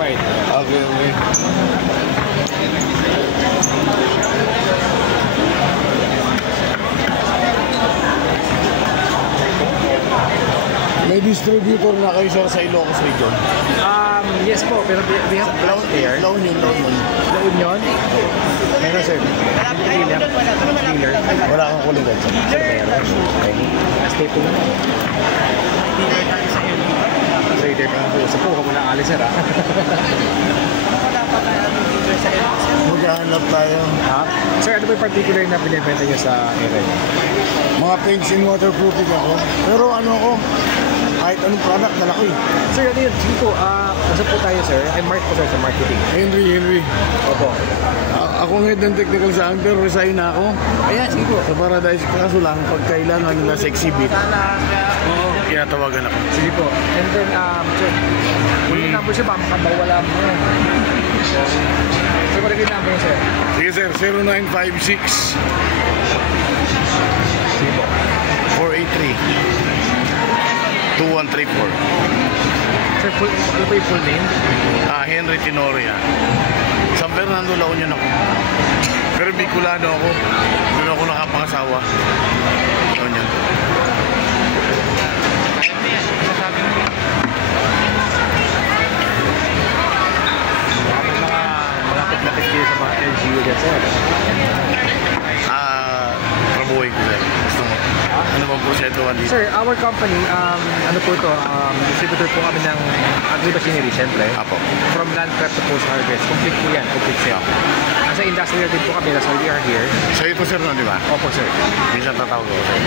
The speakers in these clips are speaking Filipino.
certified. Okay, okay. May distributor na kayo sir sa Ilocos region? Yes po, pero we have branch there. La Union. La Union? Meron sir. Dealer. Wala kang kulungan sir. Meron. Okay. Stay po naman. Dealer tayo sa iyo. Trader ka po. Sa po, muna alis sir ha. Wala pa tayo dealer sa iyo. Maghahanap tayo. Ha? Sir, ano ba yung particular na binibenta nyo sa area? Mga paints and waterproofing ako. Pero ano ako, kahit anong product na laki. Sir, ano yun? Sige po, usap po tayo sir. I'm Mark po sir sa marketing. Henry. Opo. Ako ng head ng technical sa pero resign na ako. Ayan, sige po. Sa Paradise kaso lang pag kailangan nila sa exhibit. Oo, kaya tawagan ako. Sige po. And then, sir, kung yung number sir, baka makabawala mo. Sir, parang yung number sir. Sige sir, 0956 Sige po. 483 2134. Sir, ano po yung full name? Henry Tenoria. San Fernando, La Union ako. Pero Bicolano ako. Doon ako nakapangasawa. La Union. Malapit kayo sa mga LGU dyan sir. Trabuhay ko sir. Gusto mo? Ano bang proseduhan dito? Sir, our company, ano po ito, distributor po kami ng agri-machinery, syempre. Apo. From land prep to post-harvest. Complete po yan, complete sale. Sa industrial din po kami, that's why we are here. So ito sir no, di ba? Opo, sir. Minsan tatawag ako sir.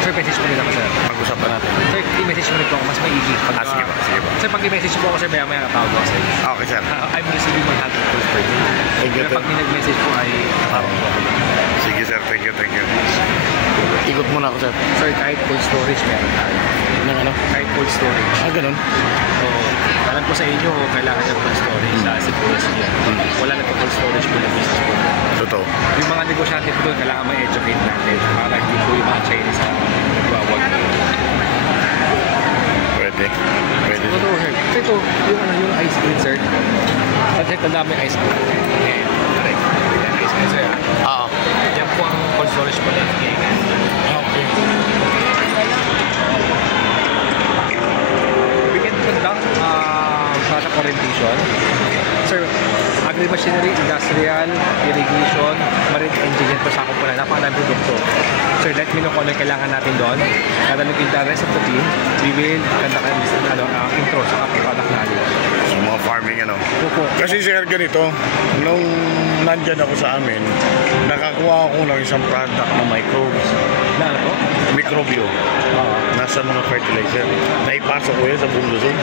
Sir, message mo rin ako, sir. Pag-usapan natin. Sir, i-message mo rin po ako, mas maigi. Sige ba, sige ba. Sir, pag i-message mo ako, sir, maya-maya natawag ako, sir. Okay sir. I'm receiving 100 calls per day. Thank you, Pero pag may nag-message po ay natawag po ako. Sige sir, thank you. Ikot muna ako sir. Sir, kahit cold storage meron tayo. Ano? Kahit cold storage. Ganun? So, alam ko sa inyo, kailangan ng cold storage sa Siguros niya. Wala na po cold storage po ng business po. Totoo. Yung mga negosyante po doon, kailangan ma-educate natin para hindi po yung mga Chinese na nagwawag. Pwede. Totoo, sir. Ito, yung ice cream, sir. At tanda mo yung ice cream. Ayan, ice cream, sir. Oo. Yan po ang cold storage po na. Okay. We can conduct product orientation. Sir, agri-machinery, industrial, irrigation, marine engineer po sa ako po na napakalang produkto. Sir, let me know kung ano yung kailangan natin doon. Dadalugin the rest of the team. We will conduct an intro sa product knowledge. So mga farming ano. Opo. Kasi sir ganito, nung nandyan ako sa amin, nakakuha ako ng isang product na microbes. Na ano po? Microbio. Nasa mga fertilizer. Naipasok ko yan sa buong Luzon.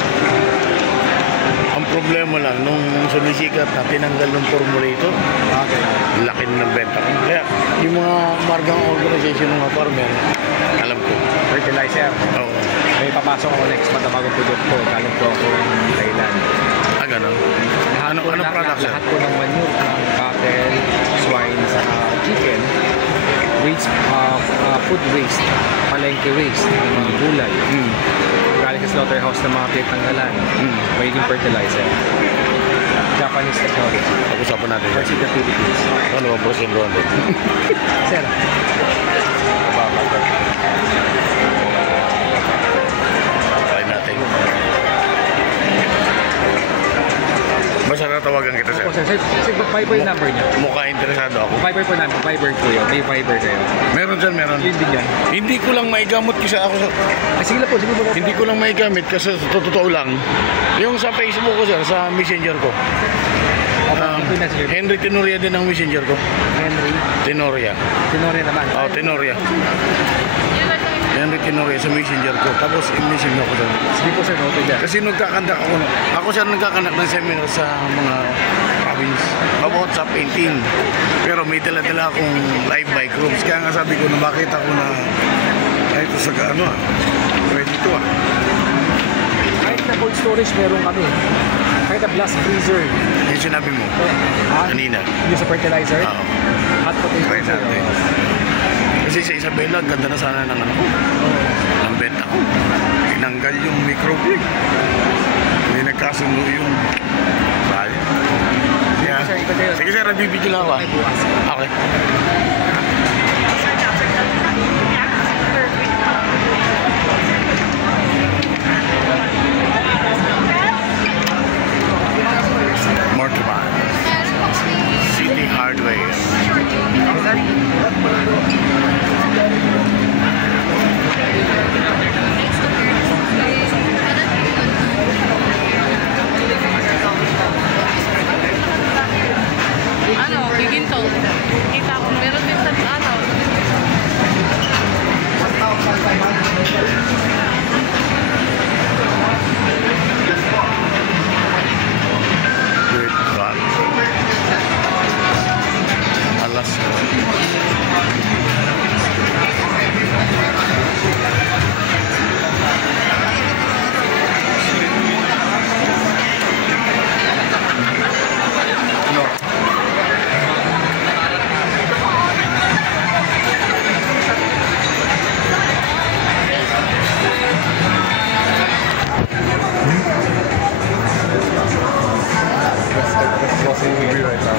Ang problema lang, nung sumisikat na tinanggal ng formulator, Okay. laki ng benta ko. Kaya yung mga margang organization ng mga farmer, alam ko. Fertilizer. Oo. May papasok ako next month na bagong produkto. Galing po ako ng Thailand. Ganun. Ano product sir? Lahat po ng manure, ng cattle, swine, chicken, waste, food waste, palengke waste, mga gulay. Galing sa slaughterhouse ng mga pinagtanggalan. Magiging fertilizer. Japanese technology. Pag-usapan natin. First in the Philippines. Ano ba percent doon? Sir. Try natin. Basta natawagan kita sir. Opo, sir. Sir, Viber yung number niya. Mukha interesado ako. Viber po namin. Viber po yun. May Viber kayo. Meron dyan, meron. Yun din yan. Hindi ko lang maigamot kasi ako sa... Sige lang po. Sige po. Hindi ko lang maigamit kasi totoo lang. Yung sa Facebook ko sir, sa messenger ko. Henry Tenoria din ang messenger ko. Henry. Tenoria. Tenoria naman. Oh, Tenoria. Henry Tenoria sa messenger ko. Tapos i-message ako doon. Sige po sir, noted dyan. Kasi nagkakandak ako. Ako sir nagkakandak ng seminar sa mga province about sa painting. Pero may dala-dala akong live microbes. Kaya nga sabi ko na makita ko na ito sa ano pwede ito Kahit na cold storage meron kami. Kahit na blast freezer. Yung sinabi mo kanina. Yung sa fertilizer. Oo. Hot potato. Try natin. Kasi sa Isabela, ganda na sana ng ano ng benta ko. Tinanggal yung microbe. Hindi nagkasundo yun. Bali. Yeah. Sir, ikot tayo. Sige sir, nagbibigil ako. Okay, bukas. Okay. More to buy. City Hardware. Ano, giginto. Kita ko, meron din sa ano. Great God. Alaska. Watching movie right now.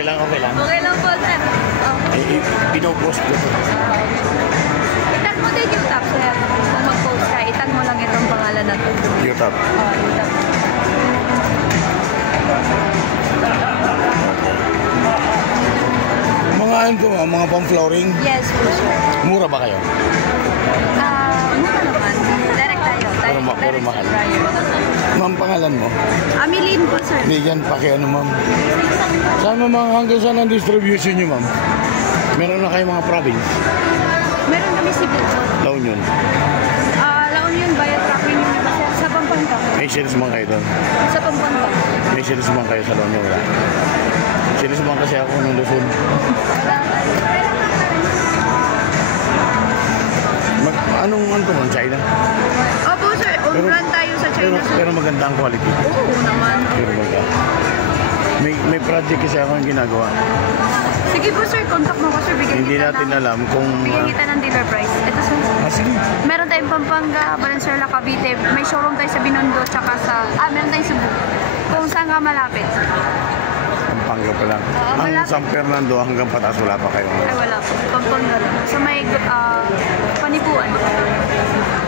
Okay lang. Okay lang po, sir. Oh. Pinopost ko. Itag mo din yung top, sir. Kung mag-post ka, itag mo lang itong pangalan na to. YouTube. Oh, yung top. Mga ano to, mga pang-flooring. Yes po, sir. Mura ba kayo? Mura naman. Direct tayo. Pero mahal. Supplier. Ma'am, pangalan mo? Amilin po, sir. Hindi yan, pakiano ma'am. Saan mga hanggang saan ang distribution nyo ma'am? Meron na kayo mga province? Meron kami Cebu. La Union. La Union, Bayan, Tracking, sa Pampanga. May shares man kayo doon? Sa Pampanga. May shares man kayo sa La Union? Wala. Shares man kasi ako ng Luzon. Anong ano to man? China? Opo, sir. Pero- Brand tayo sa China, sir. Pero maganda ang quality. Oo naman. Pero maganda. May project kasi ako yung ginagawa. Sige po, sir. Contact mo ko, sir. Bigyan Hindi kita natin ng... alam kung... Bigyan kita ng dealer price. Ito, sir. Sige. Meron tayong Pampanga, Valenzuela, Cavite. May showroom tayo sa Binondo, tsaka sa... meron tayong Cebu. Kung saan ka malapit. Pampanga pa lang. Oo, Ang malapit. San Fernando hanggang pataas wala pa kayo. Ay, wala po. Pampanga lang. So, may panipuan.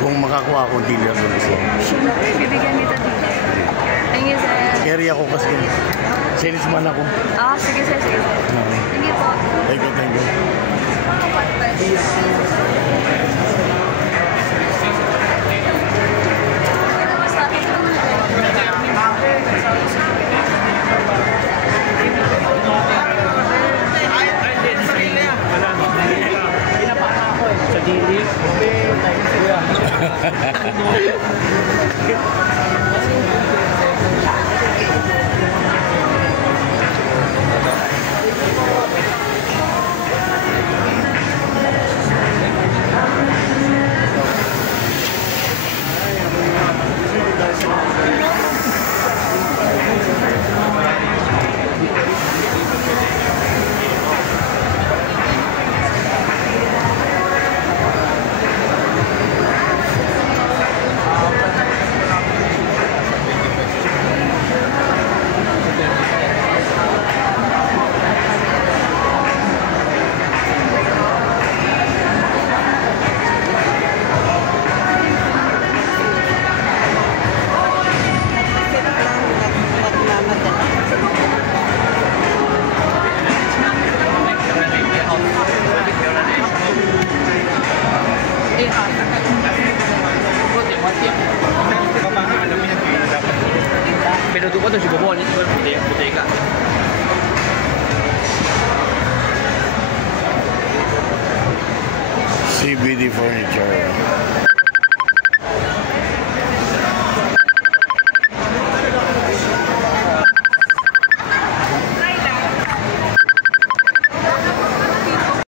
Kung makakuha akong dealer doon gusto. Siyempre, bibigyan kita dito. Thank you, sir. Area ko kasi. Salesman ako. Sige, sir. Sige, sir. Thank you po. Thank you. Sa dili. redo ko to si Bobo ni bodega. CBD Furniture.